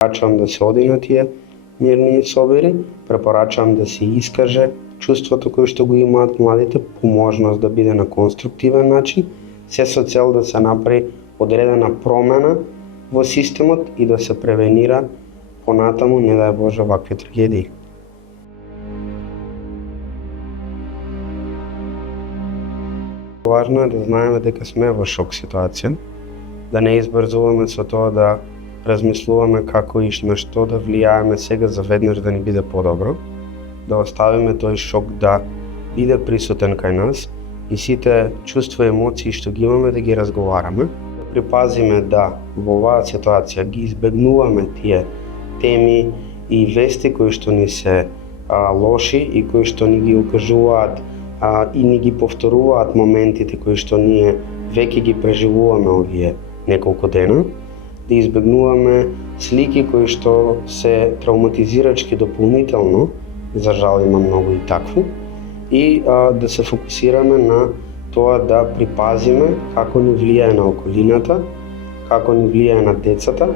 Препорачувам да се оди на тие мирни собери, препорачувам да се искаже чувството кој што го имаат младите, по можност да биде на конструктивен начин, се со цел да се направи одредена промена во системот и да се превенира понатаму, не дај Боже, вакви трагедии. Важно е да знаеме дека сме во шок ситуација, да не избрзуваме со тоа да размислуваме како и на што да влијаеме сега за веднаш да ни биде подобро, да оставиме тој шок да биде присутен кај нас и сите чувства и емоции што ги имаме да ги разговараме. Припазиме да во оваа ситуација ги избегнуваме тие теми и вести кои што ни се лоши и кои што ни ги укажуваат и ни ги повторуваат моментите кои што ние веќе ги преживуваме овие неколку дена, да избегнуваме слики кои што се травматизирачки дополнително, за жал има многу и такви, и да се фокусираме на тоа да припазиме како ни влијае на околината, како ни влијае на децата,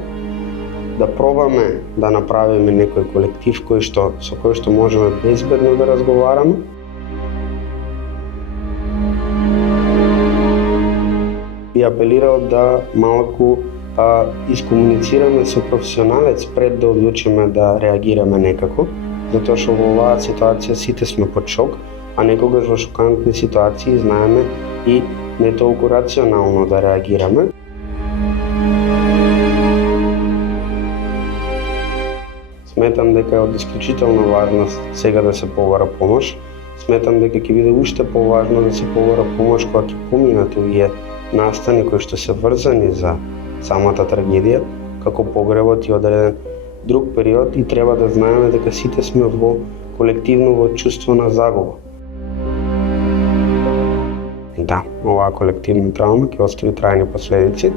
да пробаме да направиме некој колектив со кој што можеме безбедно да разговараме. Би апелирал да малку искомуницираме со професионалец пред да одлучиме да реагираме некако, затоа што во оваа ситуација сите сме под шок, а некогаш во шокантни ситуации знаеме и не толку рационално да реагираме. Сметам дека е од исклучителна важност сега да се побара помош. Сметам дека ќе биде уште поважно да се побара помош кога ќе поминат овие настани кои што се врзани за самата трагедија, како погребот и одреден друг период, и треба да знаеме дека сите сме колективно чувство на загуба. Да, оваа колективна травма ќе остави трајни последици.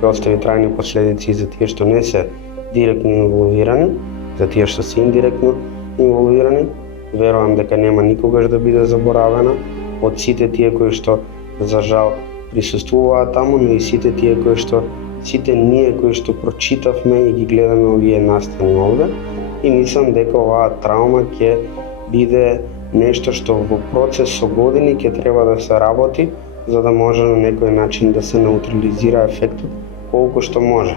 Ќе остави трајни последици и за тие што не се директно инволвирани, за тие што се индиректно инволвирани. Верувам дека нема никогаш да биде заборавена од сите тие кои што за жал присуствуваат таму, но и сите ние кои што прочитавме и ги гледаме овие настани овде, и мислам дека оваа травма ќе биде нешто што во процес со години ќе треба да се работи за да може на некој начин да се неутрализира ефектот колку што може.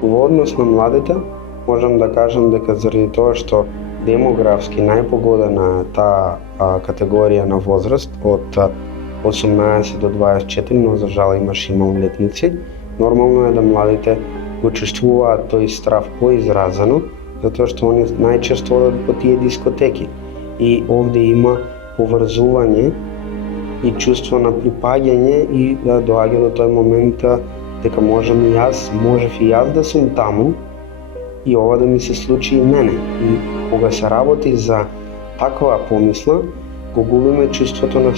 Во однос на младите, можам да кажам дека заради тоа што демографски најпогодена таа категорија на возраст од 18 до 24, но за жал имаш и малолетници, нормално е да младите го чувствуваат тој страв поизразено, затоа што они најчесто одат по тие дискотеки. И овде има поврзување и чувство на припаѓање и да доаѓа до тој момент дека можев и јас да сум таму и ова да ми се случи и мене. И кога се работи за таква помисла, го губиме чувството на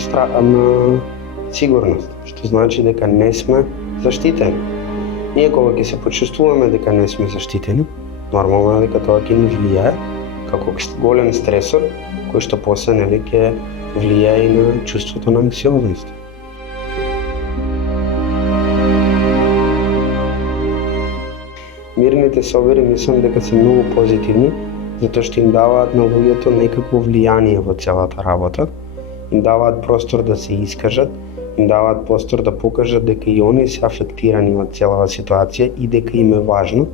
сигурност, што значи дека не сме заштитени. Ние кога ќе се почувствуваме дека не сме заштитени, нормално е дека тоа ќе ни влијае како голем стресор, кој што после ќе влијае и на чувството на анксиозност. Мирните собери мислам дека се многу позитивни, затоа што им даваат на луѓето некакво влијание во целата работа, им даваат простор да се искажат, им даваат простор да покажат дека и они се афектирани од целава ситуација и дека им е важно,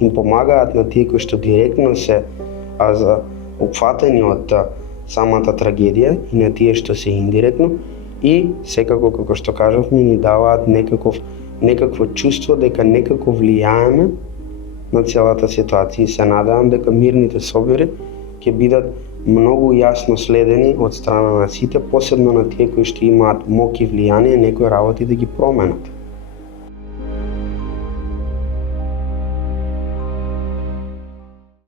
им помагаат на тие кои што директно се опфатени од самата трагедија и на тие што се индиректно, и секако, како што кажавме, ни даваат некакво чувство дека некако влијаеме на целата ситуација, и се надевам дека мирните собори ќе бидат многу јасно следени од страна на сите, посебно на тие кои што имаат моќ и влијание некои работи да ги променат.